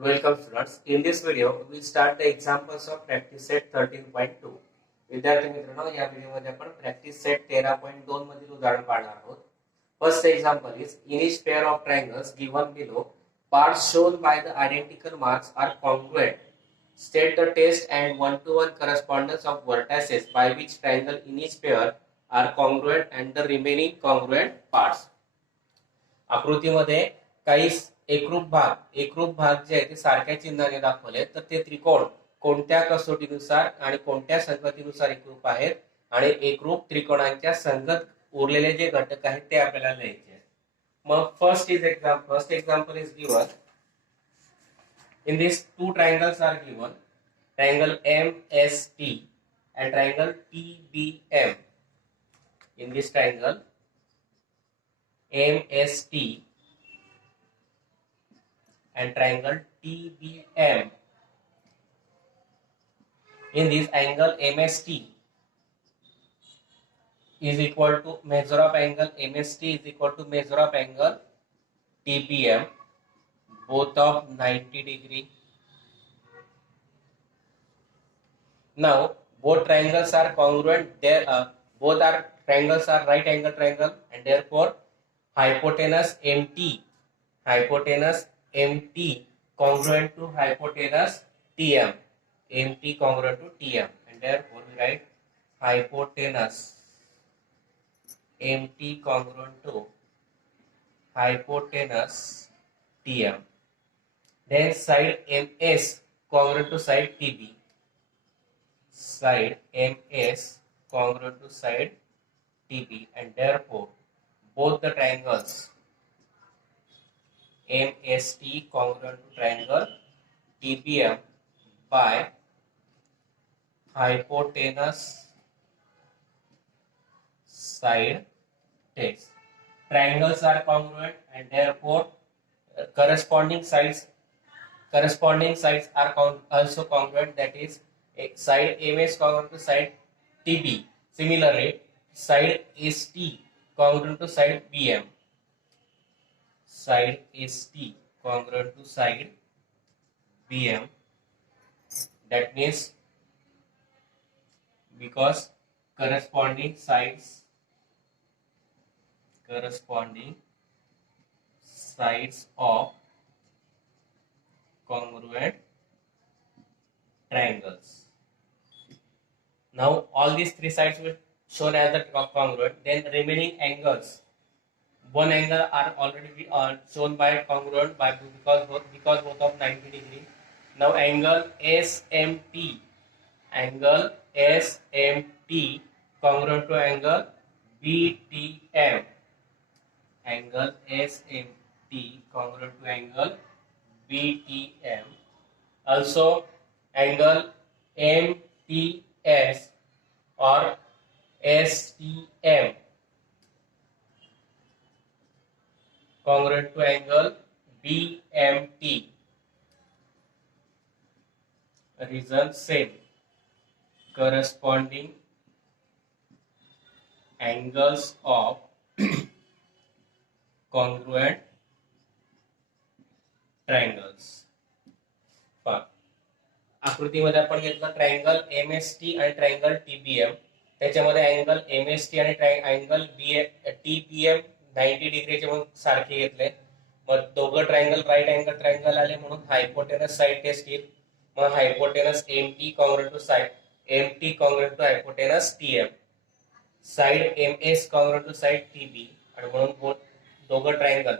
Welcome students. In this video, we start the examples of practice set 13.2. विद्यार्थी मित्रांनो, या व्हिडिओमध्ये आपण प्रॅक्टिस सेट 13.2 मधील उदाहरण पाहणार आहोत. First example is in each pair of triangles given below, parts shown by the identical marks are congruent. State the test and one-to-one correspondence of vertices by which triangle in each pair are congruent and the remaining congruent parts. आकृतीमध्ये काही एकरूप भाग जे आहे ते सारख्या चिन्हाने दाखवले, तर ते त्रिकोण कोणत्या कसोटीनुसार आणि कोणत्या संगतीनुसार एकरूप आहेत आणि एकरूप त्रिकोणांच्या संगत उरलेले जे घटक आहेत ते आपल्याला लिहायचे आहेत. मग first example is given. In this two triangles are given, triangle MST and triangle TBM. In this triangle MST and triangle TBM. In this angle MST is equal to measure of angle MST is equal to measure of angle TBM, both of 90 degree. Now both triangles are congruent. Both are triangles are right angle triangle, and therefore hypotenuse MT congruent to hypotenuse TM, MT congruent to TM, and therefore we write hypotenuse MT congruent to hypotenuse TM. Then side MS congruent to side TB. Side MS congruent to side TB, and therefore both the triangles MST congruent to triangle TBM by hypotenuse side test. Triangles are congruent, and therefore corresponding sides are also congruent, that is side MS congruent to side TB. Similarly, side ST congruent to side BM. Side ST congruent to side BM. That means because corresponding sides of congruent triangles. Now all these three sides will shown as the congruent. Then remaining angles, one angle are already shown by congruent by because both of 90 degree. Now angle SMT congruent to angle BTM. Angle SMT congruent to angle BTM. Also angle MTS or STM congruent to angle BMT. Reason same. Corresponding angles of congruent triangles. आकृतीमध्ये आपण घेतलं triangle MST आणि triangle TBM. त्याच्यामध्ये angle MST आणि angle TBM 90 डिग्रीचे मग सारखे घेतले. मग दोघं triangle right angle triangle आले म्हणून हायपोटेनस साइड टेस्ट येईल. मग hypotenuse MT congruent to side MT congruent to hypotenuse TM. Side MS congruent to side TB, आणि म्हणून दोघं ट्रायंगल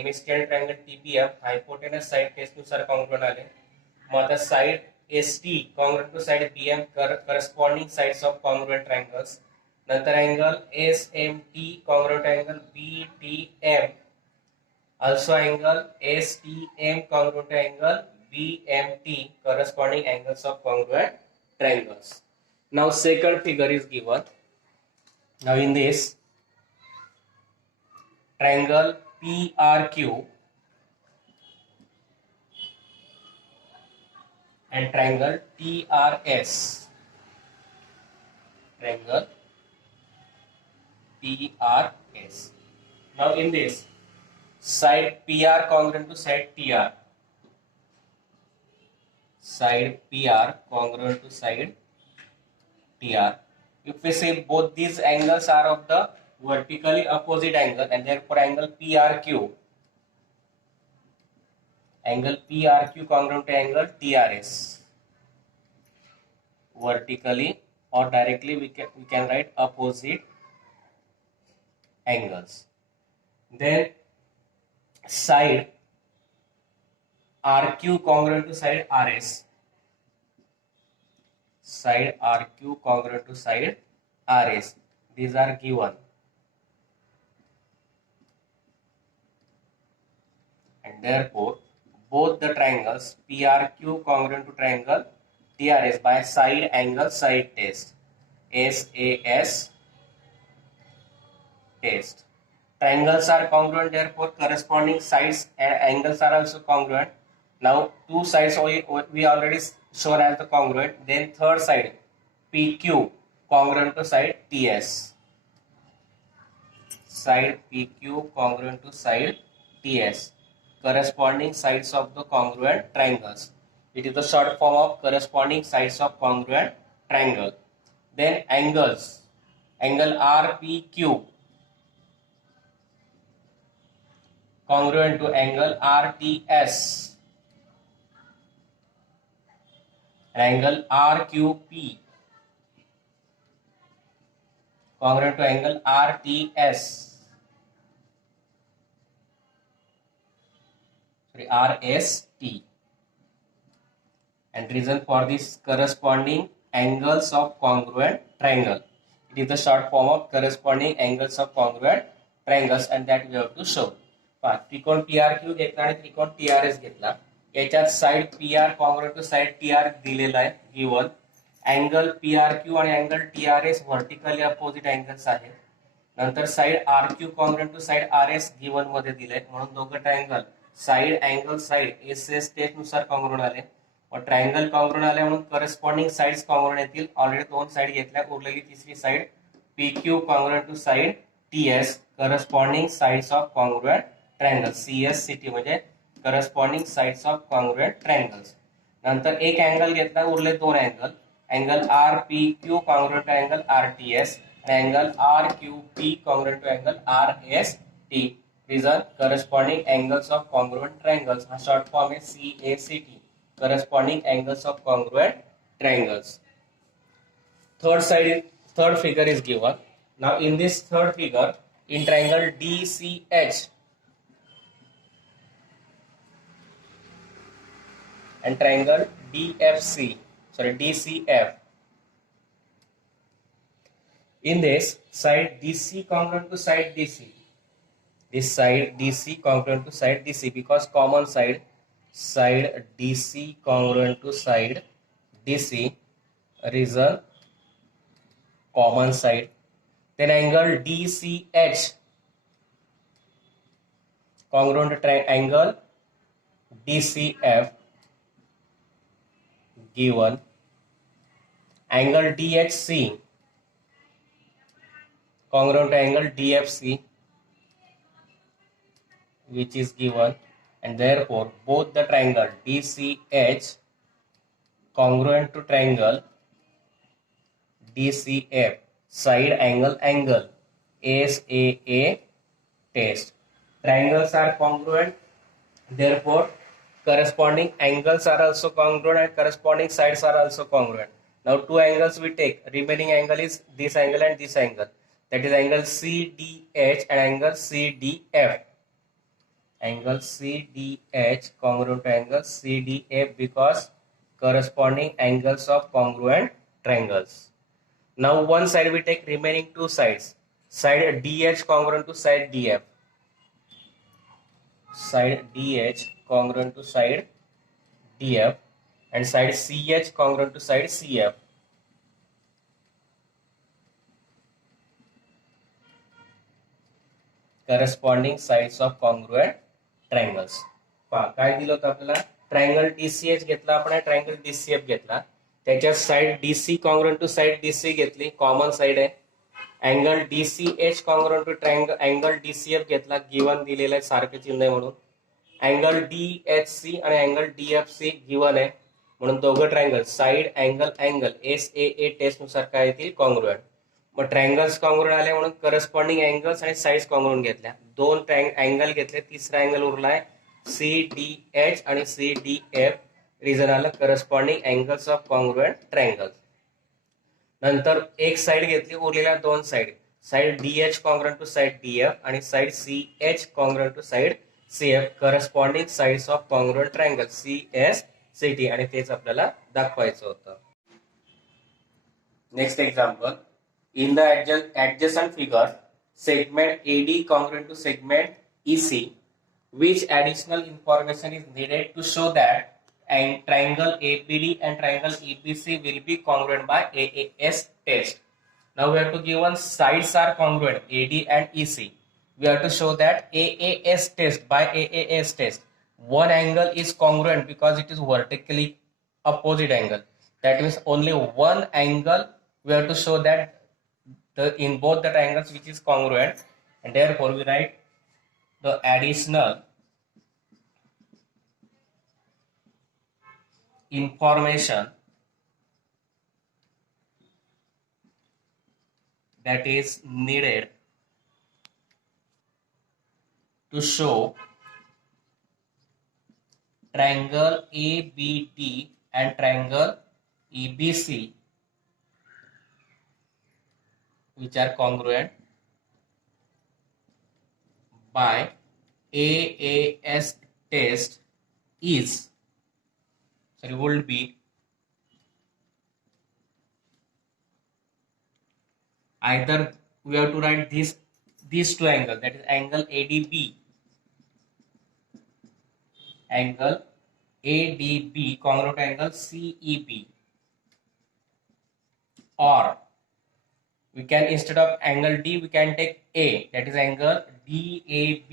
MST आणि triangle TBM hypotenuse side test नुसार कॉंग्रुएंट आले. मग आता side ST congruent to side BM, corresponding sides of congruent triangles. नंतर angle SMT congruent to angle BTM. Also angle STM congruent to angle BMT, corresponding angles of congruent triangles. Now second figure is given. Now in this triangle PRQ and triangle TRS. Triangle TRS. Now in this, side PR congruent to side TR. side PR congruent to side TR. If we say both these angles are of the vertically opposite angle, and therefore angle PRQ congruent to angle TRS, vertically or directly we can write opposite angles. Then side RQ congruent to side RS, side RQ congruent to side RS, these are given, and therefore both the triangles PRQ congruent to triangle TRS by side angle side test, SAS test. Triangles are congruent, therefore corresponding sides and angles are also congruent. Now two sides we already shown as the congruent. Then third side PQ congruent to side TS. Side PQ congruent to side TS. Corresponding sides of the congruent triangles. It is the short form of corresponding sides of congruent triangle. Then angles. Angle RPQ congruent to angle RTS. Angle RQP congruent to angle RTS. RST. And reason for this corresponding angles of congruent triangle. It is the short form of corresponding angles of congruent triangles, and that we have to show. त्रिकोण PRQ घेतला आणि त्रिकोण TRS घेतला. याच्यात side PR congruent to side TR दिलेला आहे given. Angle PRQ आणि angle TRS vertically opposite angles आहेत. नंतर side RQ congruent to side RS given मध्ये दिले, म्हणून दोघं triangle side angle side SS test नुसार कॉन्ग्रुएंट आले. और ट्रायंगल कॉन्ग्रुएंट आले म्हणून करस्पॉन्डिंग साइड्स कॉन्ग्रुएंट येतील. ऑलरेडी दोन साइड घेतल्या, उरलेली तिसरी side PQ congruent to side TS, corresponding sides of congruent triangle. CSCT म्हणजे corresponding sides of congruent triangles. नंतर एक अँगल घेतला, उरले दोन angle. Angle RPQ congruent to angle RTS आणि angle RQP congruent to angle RST. Reason corresponding angles of congruent triangles. हा short form है CACT, corresponding angles of congruent triangles. Third figure is given. Now in this third figure, in triangle DCH and triangle DCF. In this side DC congruent to side DC. This side DC congruent to side DC because common side DC congruent to side DC, reason common side. Then angle DCH congruent to angle DCF given. Angle DHC congruent to angle DFC, which is given. And therefore both the triangle DCH congruent to triangle DCF, side angle SAA test. Triangles are congruent, therefore corresponding angles are also congruent and corresponding sides are also congruent. Now two angles we take, remaining angle is this angle and this angle, that is angle CDH and angle CDF. Angle CDH congruent to angle CDF because corresponding angles of congruent triangles. Now one side we take, remaining two sides. Side DH congruent to side DF. Side DH congruent to side DF and side CH congruent to side CF. Corresponding sides of congruent triangles. काय दिलं होतं आपल्याला? Triangle DCH घेतला आपण, triangle DCF घेतला. त्याच्यात side DC congruent to side DC घेतली, common side आहे. Angle DCH congruent to triangle angle DCF घेतला, गिवन दिलेलं आहे सारखं चिन्ह आहे म्हणून. अँगल DHC आणि अँगल DFC गिवन आहे म्हणून दोघं triangle side angle angle SAA test नुसार काय येतील कॉंग्रुएंट. मग ट्रायंगल्स कॉंग्रुएंट आले म्हणून करस्पॉन्डिंग अँगल्स आणि साइड्स कॉंग्रुएंट घेतल्या. दोन अँगल घेतले, तिसरा अँगल उरलाय CDH आणि CDF. रिझन आलं corresponding angles of congruent triangles. नंतर एक साइड घेतली, उरलेल्या दोन side DH congruent to side DF आणि side CH congruent to side CF. Corresponding sides of congruent triangle CSCT आणि तेच आपल्याला दाखवायचं होतं. Next example. In the adjacent figure, segment AD congruent to segment EC, which additional information is needed to show that triangle ABD and triangle EBC will be congruent by AAS test. Now we have to give one sides are congruent AD and EC. We have to show that AAS test, by AAS test, one angle is congruent because it is vertically opposite angle. That means only one angle we have to show that in both the triangles which is congruent, and therefore we write the additional information that is needed to show triangle ABD and triangle EBC which are congruent by AAS test would be either we have to write these two angles, that is angle ADB congruent angle CEB, or we can, instead of angle D, we can take A, that is angle DAB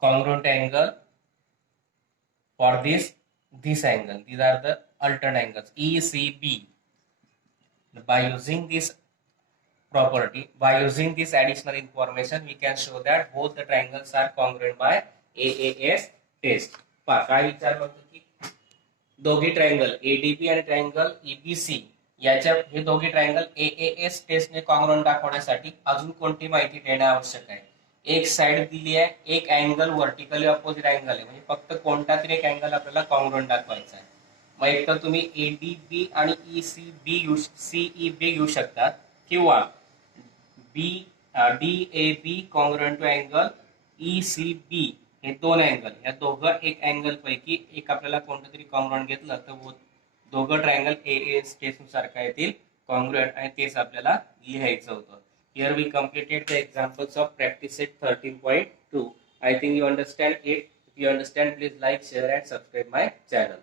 congruent angle for this angle. These are the alternate angles ECB. By using this property, by using this additional information, we can show that both the triangles are congruent by AAS test. काय विचारलं होतं की दोघे triangle ADB आणि triangle EBC याच्या हे दोघे triangle AAS टेस्टने congruent दाखवण्यासाठी अजून कोणती माहिती देणे आवश्यक आहे. एक साइड दिली आहे, एक अँगल व्हर्टिकली ऑपोजिट अँगल आहे, म्हणजे फक्त कोणता तरी एक अँगल आपल्याला कॉंग्रुएंट दाखवायचा आहे. मग एक तर तुम्ही ADB आणि CEB घेऊ शकतात, किंवा DAB congruent to angle ECB हे दोन अँगल, या दोघं एक अँगल पैकी एक आपल्याला कोणतं तरी कॉंग्रुएंट घेतलं तर दोघं ट्रायंगल AAS टेस्ट नुसार काय येतील कॉंग्रुएंट, आणि तेच आपल्याला लिहायचं होतं. Here we completed the examples of practice set 13.2. I think you understand it. If you understand, please like, share and subscribe my channel.